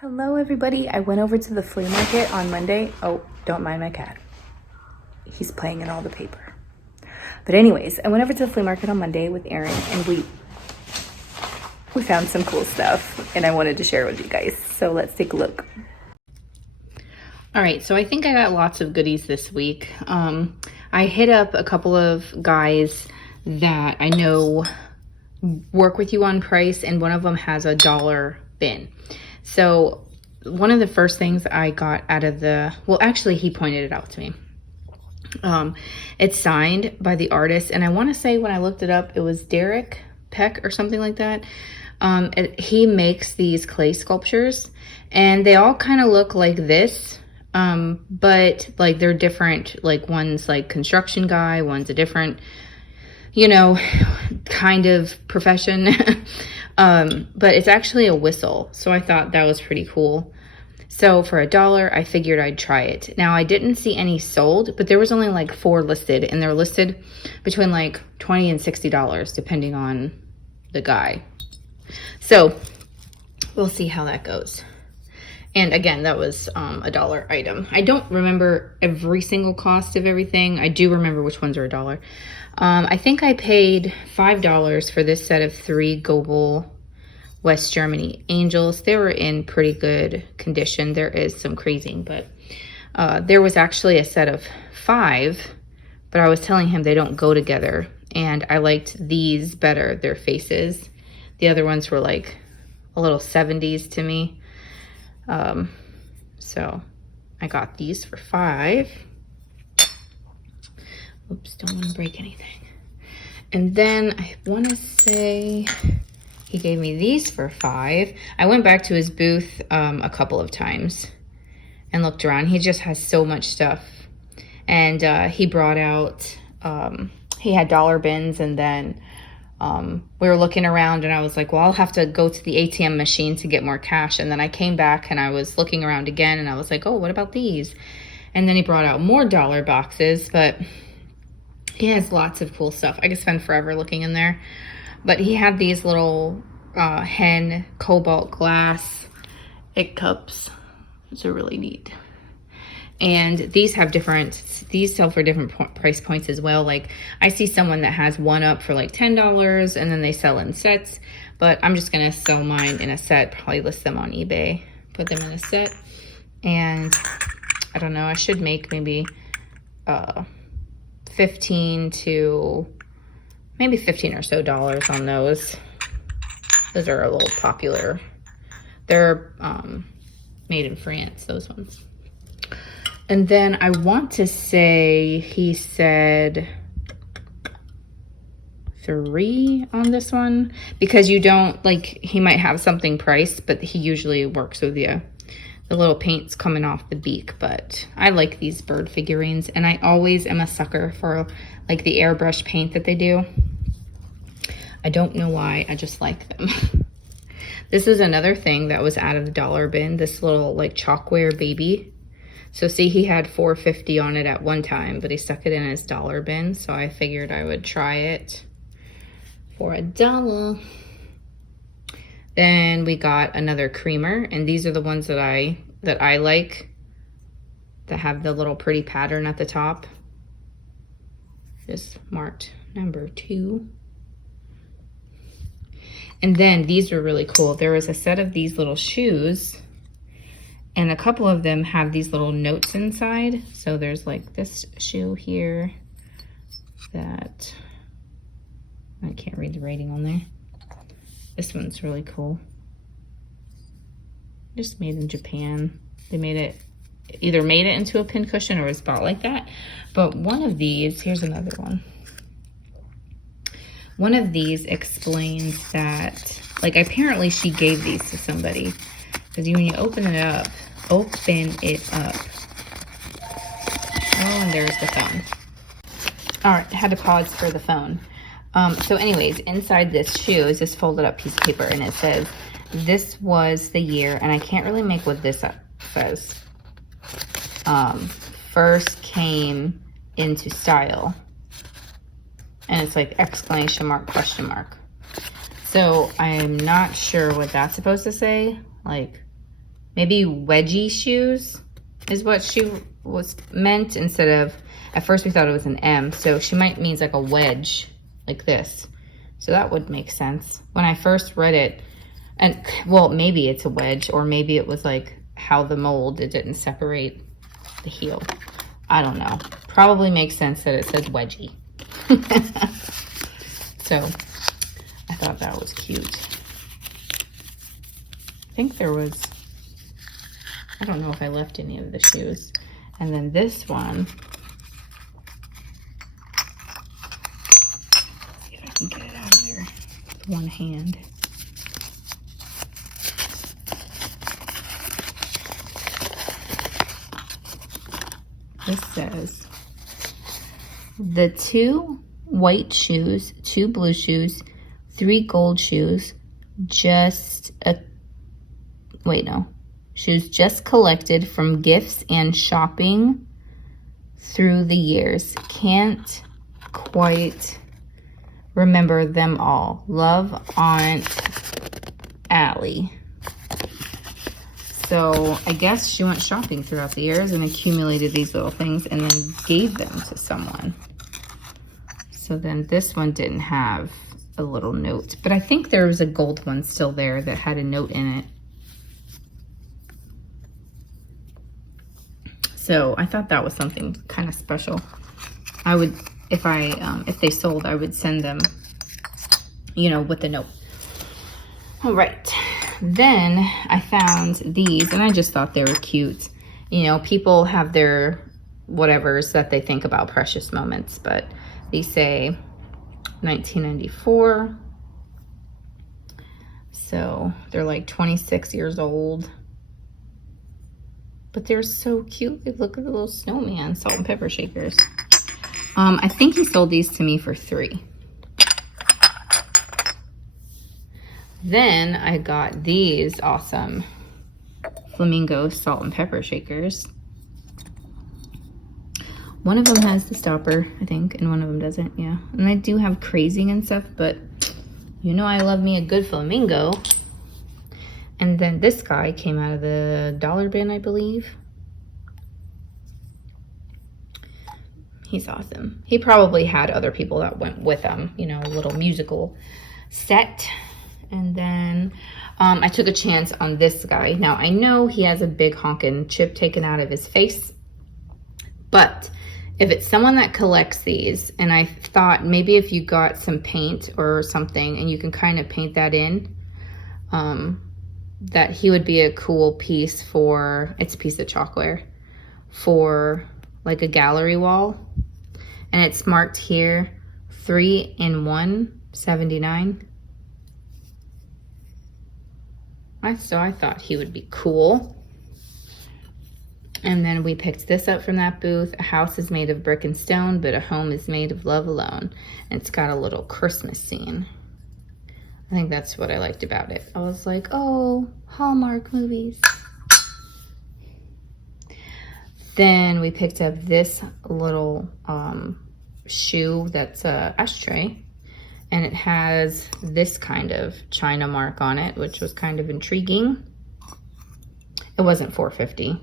Hello everybody, I went over to the flea market on Monday. Oh, don't mind my cat. He's playing in all the paper. But anyways, I went over to the flea market on Monday with Aaron and we found some cool stuff and I wanted to share it with you guys. So let's take a look. All right, so I think I got lots of goodies this week. I hit up a couple of guys that I know work with you on price, and one of them has a dollar bin. So one of the first things I got out of well, actually he pointed it out to me. It's signed by the artist, and I want to say when I looked it up, it was Derek Peck or something like that. He makes these clay sculptures, and they all kind of look like this, but like they're different. Like one's like construction guy, one's a different, you know, kind of profession. But it's actually a whistle. So I thought that was pretty cool. So for $1, I figured I'd try it. Now I didn't see any sold, but there was only like 4 listed, and they're listed between like $20 and $60, depending on the guy. So we'll see how that goes. And again, that was a $1 item. I don't remember every single cost of everything. I do remember which ones are $1. I think I paid $5 for this set of 3 Goebel West Germany angels. They were in pretty good condition. There is some crazing, but there was actually a set of 5, but I was telling him they don't go together, and I liked these better, their faces. The other ones were like a little 70s to me. So I got these for $5. Oops, don't want to break anything. And then I want to say he gave me these for $5. I went back to his booth a couple of times and looked around. He just has so much stuff. And he brought out, he had dollar bins, and then we were looking around, and I was like, well, I'll have to go to the ATM machine to get more cash. And then I came back and I was looking around again, and I was like, oh, what about these? And then he brought out more dollar boxes, but he has lots of cool stuff. I could spend forever looking in there. But he had these little hen cobalt glass egg cups. Those are really neat. And these have these sell for different price points as well. Like I see someone that has one up for like $10, and then they sell in sets. But I'm just gonna sell mine in a set, probably list them on eBay, put them in a set. And I don't know, I should make maybe 15 to maybe $15 or so on those. Those are a little popular. They're made in France, those ones. And then I want to say he said 3 on this one, because you don't, like, he might have something priced, but he usually works with the little paints coming off the beak. But I like these bird figurines, and I always am a sucker for like the airbrush paint that they do. I don't know why, I just like them. This is another thing that was out of the dollar bin, this little like chalkware baby. So see, he had $4.50 on it at one time, but he stuck it in his dollar bin. So I figured I would try it for $1. Then we got another creamer, and these are the ones that I like, that have the little pretty pattern at the top. Just marked number 2. And then these are really cool. There was a set of these little shoes, and a couple of them have these little notes inside. So there's like this shoe here that I can't read the rating on there. This one's really cool. Just made in Japan. They either made it into a pincushion or was bought like that. But one of these, here's another one. One of these explains that, like, apparently she gave these to somebody, because when you open it up. Oh, and there's the phone. All right, I had to pause for the phone. So anyways, inside this shoe is this folded up piece of paper, and it says, this was the year, and I can't really make what this says, first came into style. And it's like exclamation mark, question mark. So I'm not sure what that's supposed to say. Like, maybe wedgie shoes is what she was meant, instead of, at first we thought it was an M, so she might means like a wedge, like this. So that would make sense. When I first read it, and well, maybe it's a wedge, or maybe it was like how the mold, it didn't separate the heel. I don't know. Probably makes sense that it says wedgie. So I thought that was cute. I think there was, I don't know if I left any of the shoes. And then this one, see if I can get it out of there with one hand. This says, the 2 white shoes, 2 blue shoes, 3 gold shoes, shoes just collected from gifts and shopping through the years. Can't quite remember them all. Love, Aunt Allie. So I guess she went shopping throughout the years and accumulated these little things and then gave them to someone. So then this one didn't have a little note, but I think there was a gold one still there that had a note in it. So I thought that was something kind of special. I would, if they sold, I would send them, you know, with the note. All right. Then I found these, and I just thought they were cute. You know, people have their whatevers that they think about precious moments, but these say 1994. So they're like 26 years old. But they're so cute. They look like a little snowman, salt and pepper shakers. I think he sold these to me for $3. Then I got these awesome Flamingos salt and pepper shakers. One of them has the stopper, I think, and one of them doesn't, yeah. And I do have crazing and stuff, but you know I love me a good flamingo. And then this guy came out of the dollar bin, I believe. He's awesome. He probably had other people that went with him, you know, a little musical set. And then I took a chance on this guy. Now, I know he has a big honkin' chip taken out of his face, but if it's someone that collects these, and I thought maybe if you got some paint or something and you can kind of paint that in, that he would be a cool piece for, it's a piece of chalkware, for like a gallery wall. And it's marked here, 3-in-1, $79. So I thought he would be cool. And then we picked this up from that booth. A house is made of brick and stone, but a home is made of love alone. And it's got a little Christmas scene. I think that's what I liked about it. I was like, oh, Hallmark movies. Then we picked up this little shoe that's a ashtray. And it has this kind of China mark on it, which was kind of intriguing. It wasn't $4.50.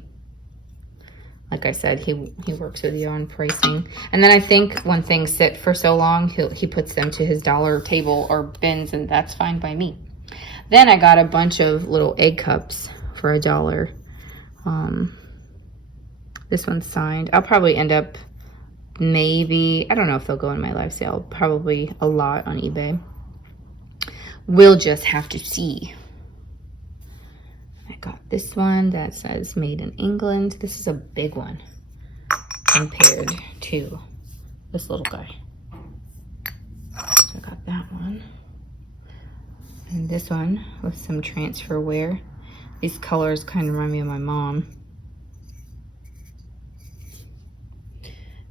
Like I said, he works with you on pricing. And then I think when things sit for so long, he puts them to his dollar table or bins, and that's fine by me. Then I got a bunch of little egg cups for $1. This one's signed. I'll probably end up maybe, I don't know if they'll go in my live sale, probably a lot on eBay. We'll just have to see. I got this one that says made in England. This is a big one compared to this little guy. So I got that one. And this one with some transfer wear. These colors kind of remind me of my mom.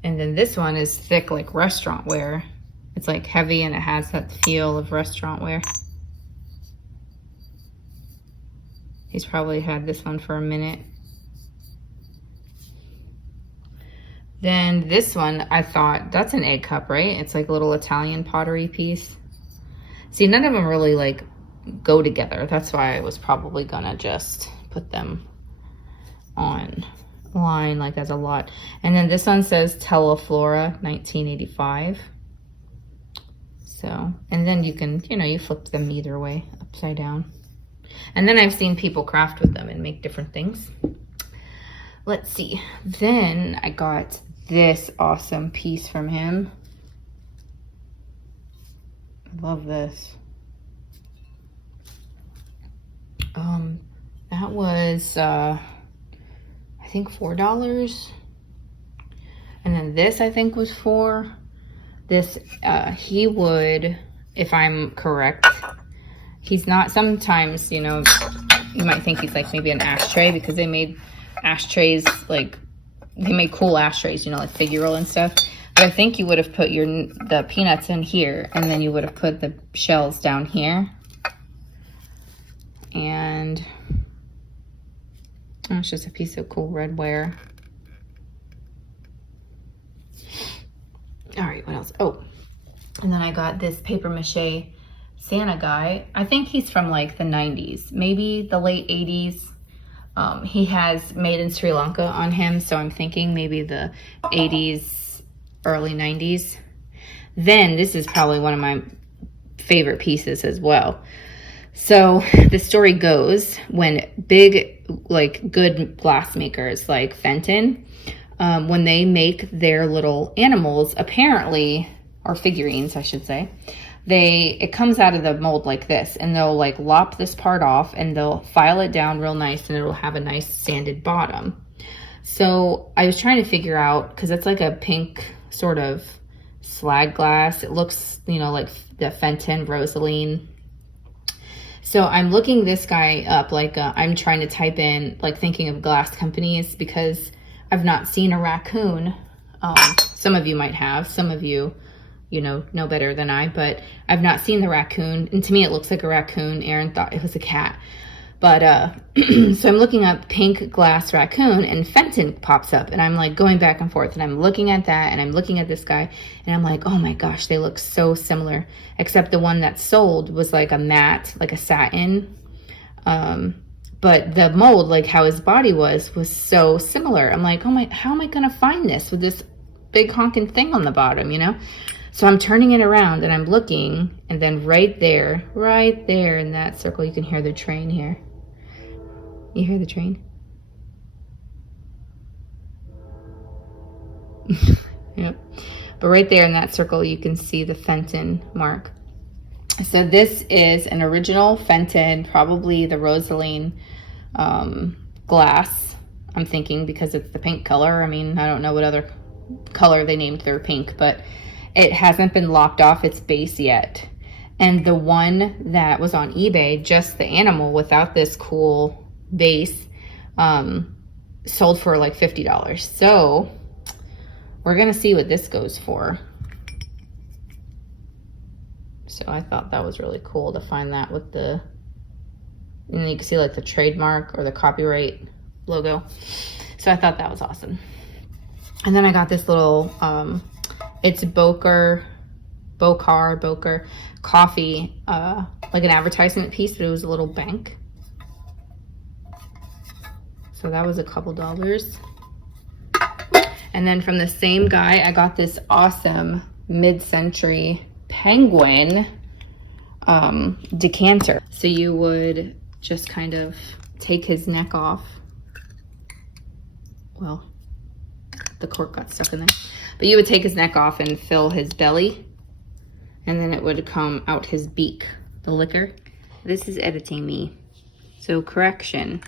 And then this one is thick like restaurant wear. It's like heavy and it has that feel of restaurant wear. He's probably had this one for a minute. Then this one, I thought, that's an egg cup, right? It's like a little Italian pottery piece. See, none of them really like go together. That's why I was probably gonna just put them online like as a lot. And then this one says Teleflora 1985. So, and then you can, you know, you flip them either way, upside down. And then I've seen people craft with them and make different things. Let's see. Then I got this awesome piece from him. I love this. That was, I think $4. And then this I think was $4. This, he would, if I'm correct, he's not, sometimes, you know, you might think he's like maybe an ashtray because they made ashtrays, like, they made cool ashtrays, you know, like figural and stuff. But I think you would have put the peanuts in here, and then you would have put the shells down here. And oh, it's just a piece of cool red wire. All right, what else? Oh, and then I got this paper mache Santa guy. I think he's from like the 90s, maybe the late 80s. He has made in Sri Lanka on him, so I'm thinking maybe the 80s, early 90s. Then this is probably one of my favorite pieces as well. So the story goes, when big, like good glass makers like Fenton, when they make their little animals, apparently, or figurines, I should say, it comes out of the mold like this, and they'll like lop this part off and they'll file it down real nice, and it'll have a nice sanded bottom. So I was trying to figure out, because it's like a pink sort of slag glass. It looks, you know, like the Fenton Reselling. So I'm looking this guy up, like I'm trying to type in, like thinking of glass companies, because I've not seen a Raccoon. Some of you might have, some of you know better than I, but I've not seen the Raccoon. And to me, it looks like a raccoon. Aaron thought it was a cat. But, so I'm looking up pink glass Raccoon, and Fenton pops up, and I'm like going back and forth, and I'm looking at that, and I'm looking at this guy, and I'm like, oh my gosh, they look so similar, except the one that sold was like a matte, like a satin, but the mold, like how his body was so similar. I'm like, oh my, how am I gonna find this with this big honking thing on the bottom, you know? So I'm turning it around and I'm looking, and then right there in that circle, you can hear the train here. You hear the train? Yep. But right there in that circle, you can see the Fenton mark. So this is an original Fenton, probably the Reselling glass, I'm thinking, because it's the pink color. I mean, I don't know what other color they named their pink, but it hasn't been lopped off its base yet. And the one that was on eBay, just the animal without this cool base, sold for like $50. So we're gonna see what this goes for. So I thought that was really cool to find that with the, and you can see like the trademark or the copyright logo. So I thought that was awesome. And then I got this little, it's Boker coffee, like an advertisement piece, but it was a little bank. So that was a couple dollars. And then from the same guy, I got this awesome mid-century penguin decanter. So you would just kind of take his neck off. Well, the cork got stuck in there. But you would take his neck off and fill his belly, and then it would come out his beak, the liquor. This is editing me. So correction,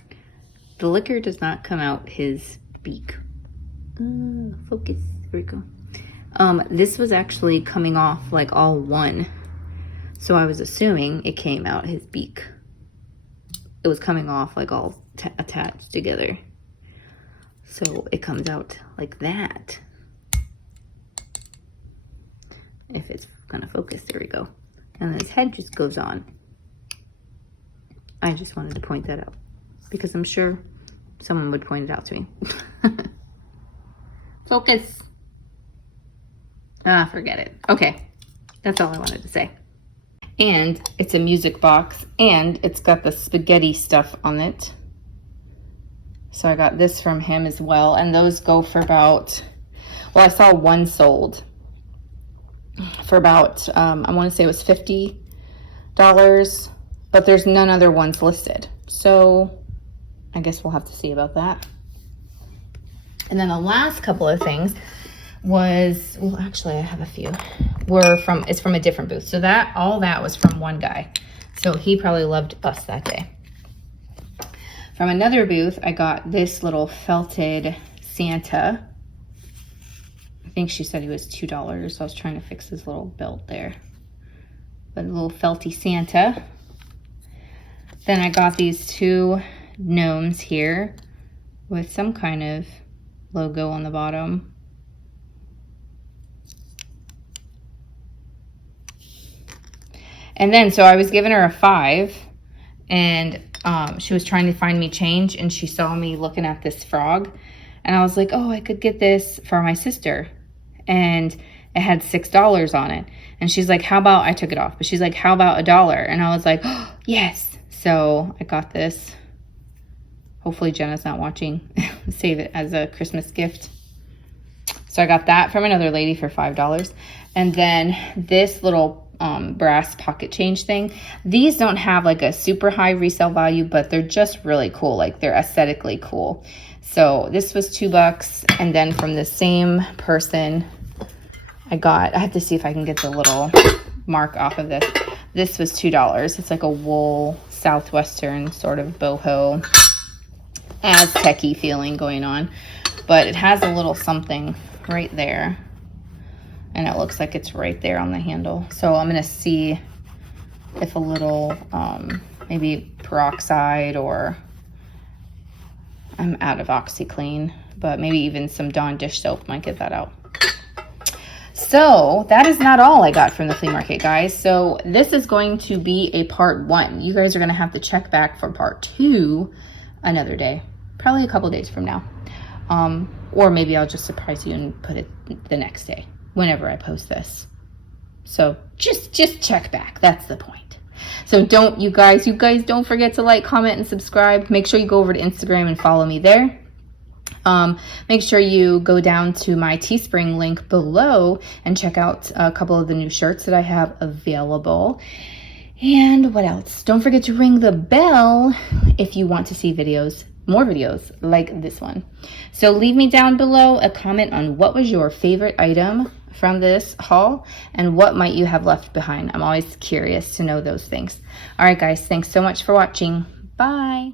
the liquor does not come out his beak. Focus, there we go. This was actually coming off like all one. So I was assuming it came out his beak. It was coming off like all attached together. So it comes out like that. If it's gonna focus, there we go. And then his head just goes on. I just wanted to point that out because I'm sure someone would point it out to me. Focus. Forget it. Okay, that's all I wanted to say. And it's a music box, and it's got the spaghetti stuff on it. So I got this from him as well. And those go for about, well, I saw one sold for about, I want to say it was $50, but there's none other ones listed. So I guess we'll have to see about that. And then the last couple of things was, well, actually I have a few, it's from a different booth. So all that was from one guy. So he probably loved us that day. From another booth, I got this little felted Santa. I think she said he was $2. So I was trying to fix his little belt there. But a little felty Santa. Then I got these two gnomes here with some kind of logo on the bottom. And then, so I was giving her a 5, and she was trying to find me change, and she saw me looking at this frog, and I was like, oh, I could get this for my sister. And it had $6 on it. And she's like, how about, I took it off, but she's like, how about $1? And I was like, oh, yes. So I got this. Hopefully Jenna's not watching. Save it as a Christmas gift. So I got that from another lady for $5. And then this little brass pocket change thing. These don't have like a super high resale value, but they're just really cool. Like they're aesthetically cool. So this was $2. And then from the same person, I have to see if I can get the little mark off of this. This was $2. It's like a wool Southwestern sort of boho Aztec-y feeling going on, but it has a little something right there, and it looks like it's right there on the handle. So I'm gonna see if a little maybe peroxide, or I'm out of OxyClean, but maybe even some Dawn dish soap might get that out. So that is not all I got from the flea market, guys. So this is going to be a part 1. You guys are going to have to check back for part 2 another day, probably a couple days from now. Or maybe I'll just surprise you and put it the next day, whenever I post this. So just check back. That's the point. So you guys don't forget to like, comment, and subscribe. Make sure you go over to Instagram and follow me there. Make sure you go down to my Teespring link below and check out a couple of the new shirts that I have available. And what else? Don't forget to ring the bell if you want to see more videos like this one. So leave me down below a comment on what was your favorite item from this haul and what might you have left behind. I'm always curious to know those things. All right, guys, thanks so much for watching. Bye.